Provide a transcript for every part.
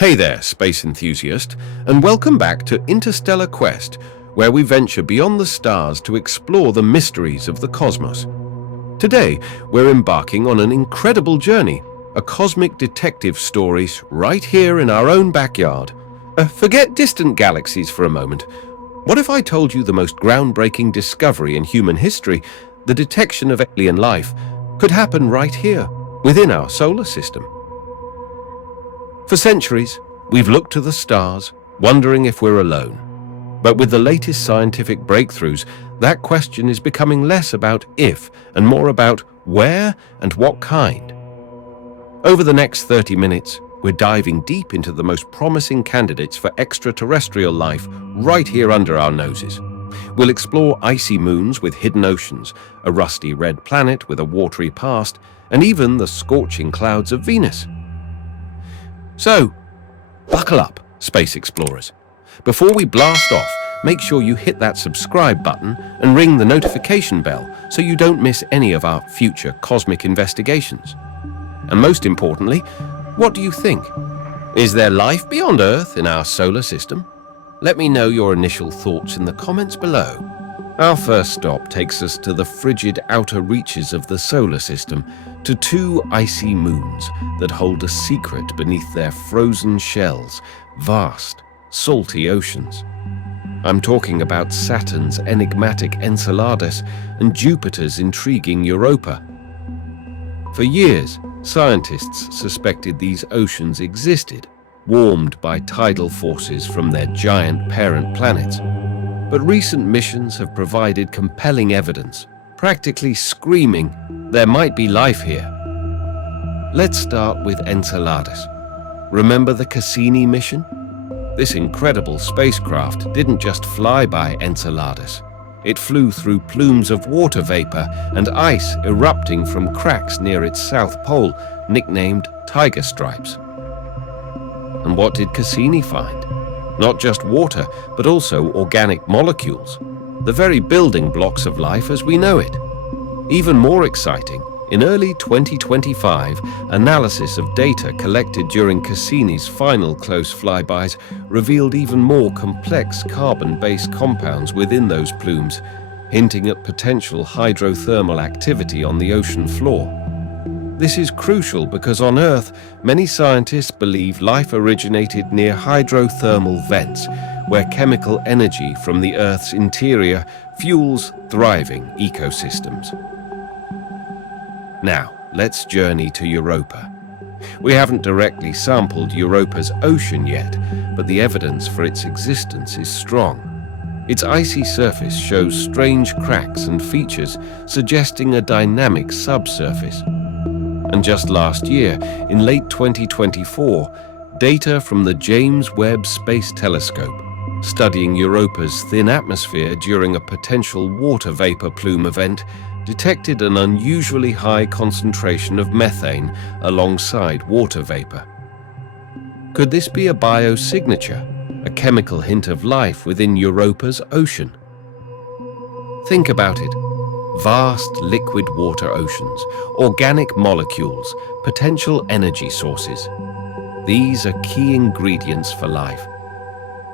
Hey there, space enthusiast, and welcome back to Interstellar Quest, where we venture beyond the stars to explore the mysteries of the cosmos. Today, we're embarking on an incredible journey, a cosmic detective story right here in our own backyard. Forget distant galaxies for a moment. What if I told you the most groundbreaking discovery in human history, the detection of alien life, could happen right here, within our solar system? For centuries, we've looked to the stars, wondering if we're alone. But with the latest scientific breakthroughs, that question is becoming less about if and more about where and what kind. Over the next 30 minutes, we're diving deep into the most promising candidates for extraterrestrial life right here under our noses. We'll explore icy moons with hidden oceans, a rusty red planet with a watery past, and even the scorching clouds of Venus. So, buckle up, space explorers. Before we blast off, make sure you hit that subscribe button and ring the notification bell so you don't miss any of our future cosmic investigations. And most importantly, what do you think? Is there life beyond Earth in our solar system? Let me know your initial thoughts in the comments below. Our first stop takes us to the frigid outer reaches of the solar system, to two icy moons that hold a secret beneath their frozen shells, vast, salty oceans. I'm talking about Saturn's enigmatic Enceladus and Jupiter's intriguing Europa. For years, scientists suspected these oceans existed, warmed by tidal forces from their giant parent planets. But recent missions have provided compelling evidence, practically screaming, there might be life here. Let's start with Enceladus. Remember the Cassini mission? This incredible spacecraft didn't just fly by Enceladus. It flew through plumes of water vapor and ice erupting from cracks near its south pole, nicknamed tiger stripes. And what did Cassini find? Not just water, but also organic molecules, the very building blocks of life as we know it. Even more exciting, in early 2025, analysis of data collected during Cassini's final close flybys revealed even more complex carbon-based compounds within those plumes, hinting at potential hydrothermal activity on the ocean floor. This is crucial because on Earth, many scientists believe life originated near hydrothermal vents, where chemical energy from the Earth's interior fuels thriving ecosystems. Now, let's journey to Europa. We haven't directly sampled Europa's ocean yet, but the evidence for its existence is strong. Its icy surface shows strange cracks and features, suggesting a dynamic subsurface. And just last year, in late 2024, data from the James Webb Space Telescope, studying Europa's thin atmosphere during a potential water vapor plume event, detected an unusually high concentration of methane alongside water vapor. Could this be a biosignature, a chemical hint of life within Europa's ocean? Think about it. Vast liquid water oceans, organic molecules, potential energy sources. These are key ingredients for life.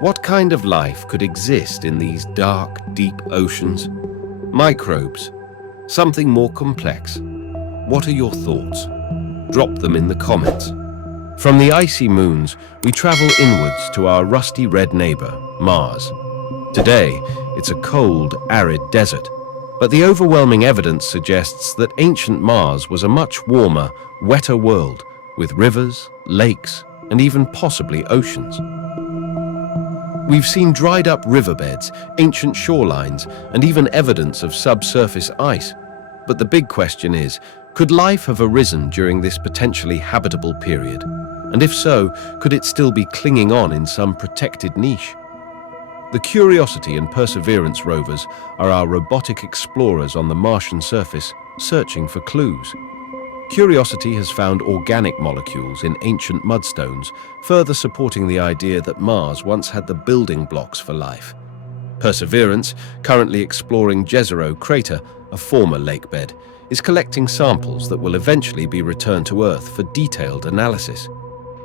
What kind of life could exist in these dark, deep oceans? Microbes? Something more complex? What are your thoughts? Drop them in the comments. From the icy moons, we travel inwards to our rusty red neighbor, Mars. Today, it's a cold, arid desert. But the overwhelming evidence suggests that ancient Mars was a much warmer, wetter world, with rivers, lakes, and even possibly oceans. We've seen dried-up riverbeds, ancient shorelines, and even evidence of subsurface ice. But the big question is, could life have arisen during this potentially habitable period? And if so, could it still be clinging on in some protected niche? The Curiosity and Perseverance rovers are our robotic explorers on the Martian surface, searching for clues. Curiosity has found organic molecules in ancient mudstones, further supporting the idea that Mars once had the building blocks for life. Perseverance, currently exploring Jezero crater, a former lakebed, is collecting samples that will eventually be returned to Earth for detailed analysis.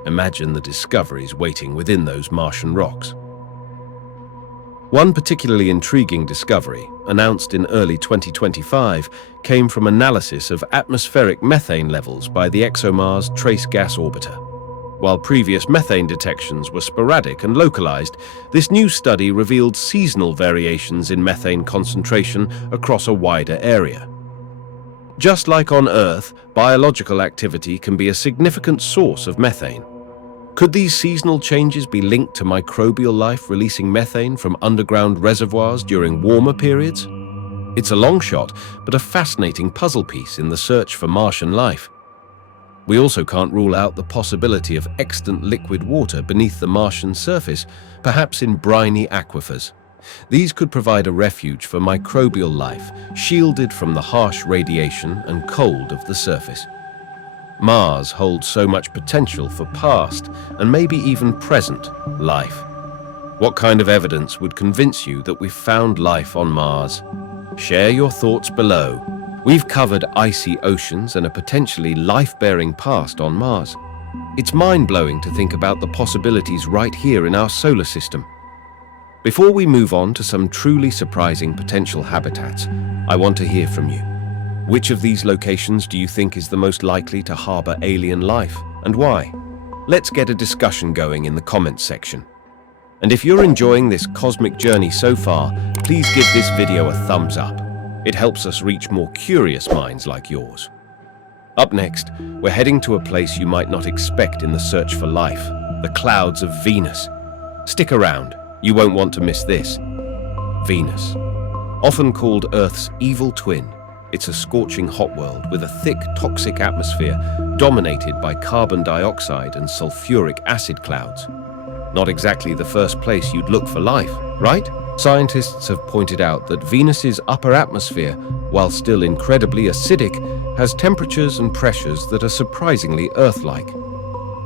Imagine the discoveries waiting within those Martian rocks. One particularly intriguing discovery, announced in early 2025, came from analysis of atmospheric methane levels by the ExoMars Trace Gas Orbiter. While previous methane detections were sporadic and localized, this new study revealed seasonal variations in methane concentration across a wider area. Just like on Earth, biological activity can be a significant source of methane. Could these seasonal changes be linked to microbial life releasing methane from underground reservoirs during warmer periods? It's a long shot, but a fascinating puzzle piece in the search for Martian life. We also can't rule out the possibility of extant liquid water beneath the Martian surface, perhaps in briny aquifers. These could provide a refuge for microbial life, shielded from the harsh radiation and cold of the surface. Mars holds so much potential for past and maybe even present life. What kind of evidence would convince you that we've found life on Mars? Share your thoughts below. We've covered icy oceans and a potentially life-bearing past on Mars. It's mind-blowing to think about the possibilities right here in our solar system. Before we move on to some truly surprising potential habitats, I want to hear from you. Which of these locations do you think is the most likely to harbor alien life, and why? Let's get a discussion going in the comments section. And if you're enjoying this cosmic journey so far, please give this video a thumbs up. It helps us reach more curious minds like yours. Up next, we're heading to a place you might not expect in the search for life, the clouds of Venus. Stick around, you won't want to miss this. Venus, often called Earth's evil twin, it's a scorching hot world with a thick, toxic atmosphere dominated by carbon dioxide and sulfuric acid clouds. Not exactly the first place you'd look for life, right? Scientists have pointed out that Venus's upper atmosphere, while still incredibly acidic, has temperatures and pressures that are surprisingly Earth-like.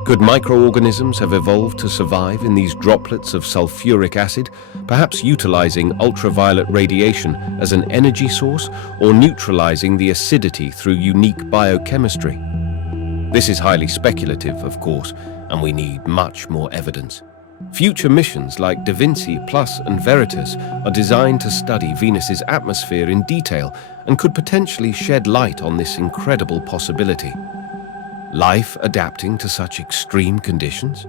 Could microorganisms have evolved to survive in these droplets of sulfuric acid, perhaps utilizing ultraviolet radiation as an energy source or neutralizing the acidity through unique biochemistry? This is highly speculative, of course, and we need much more evidence. Future missions like Da Vinci Plus and Veritas are designed to study Venus's atmosphere in detail and could potentially shed light on this incredible possibility. Life adapting to such extreme conditions?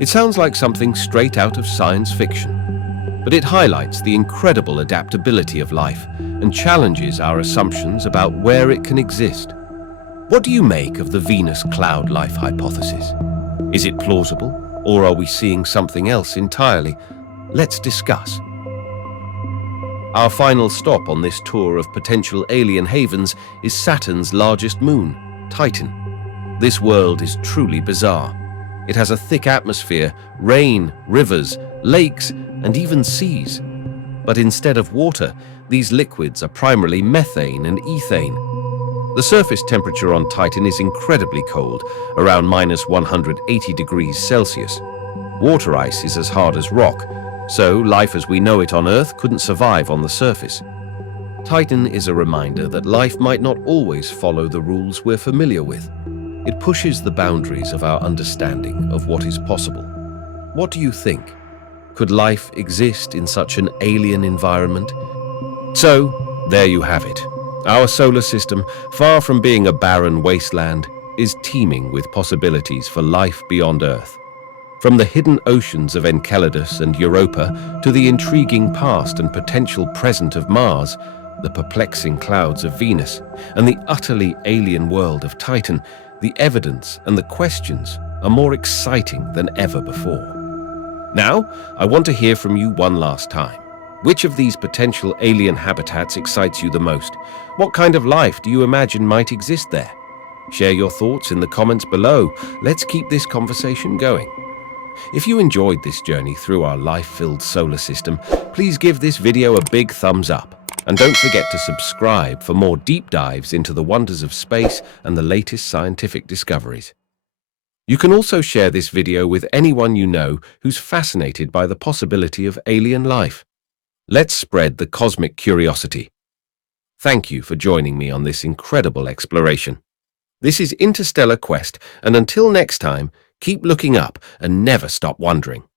It sounds like something straight out of science fiction, but it highlights the incredible adaptability of life and challenges our assumptions about where it can exist. What do you make of the Venus cloud life hypothesis? Is it plausible, or are we seeing something else entirely? Let's discuss. Our final stop on this tour of potential alien havens is Saturn's largest moon, Titan. This world is truly bizarre. It has a thick atmosphere, rain, rivers, lakes, and even seas. But instead of water, these liquids are primarily methane and ethane. The surface temperature on Titan is incredibly cold, around -180 degrees Celsius. Water ice is as hard as rock, so life as we know it on Earth couldn't survive on the surface. Titan is a reminder that life might not always follow the rules we're familiar with. It pushes the boundaries of our understanding of what is possible. What do you think? Could life exist in such an alien environment? So, there you have it. Our solar system, far from being a barren wasteland, is teeming with possibilities for life beyond Earth. From the hidden oceans of Enceladus and Europa to the intriguing past and potential present of Mars, the perplexing clouds of Venus, and the utterly alien world of Titan, the evidence and the questions are more exciting than ever before. Now, I want to hear from you one last time. Which of these potential alien habitats excites you the most? What kind of life do you imagine might exist there? Share your thoughts in the comments below. Let's keep this conversation going. If you enjoyed this journey through our life-filled solar system, please give this video a big thumbs up. And don't forget to subscribe for more deep dives into the wonders of space and the latest scientific discoveries. You can also share this video with anyone you know who's fascinated by the possibility of alien life. Let's spread the cosmic curiosity. Thank you for joining me on this incredible exploration. This is Interstellar Quest, and until next time, Keep looking up and never stop wondering.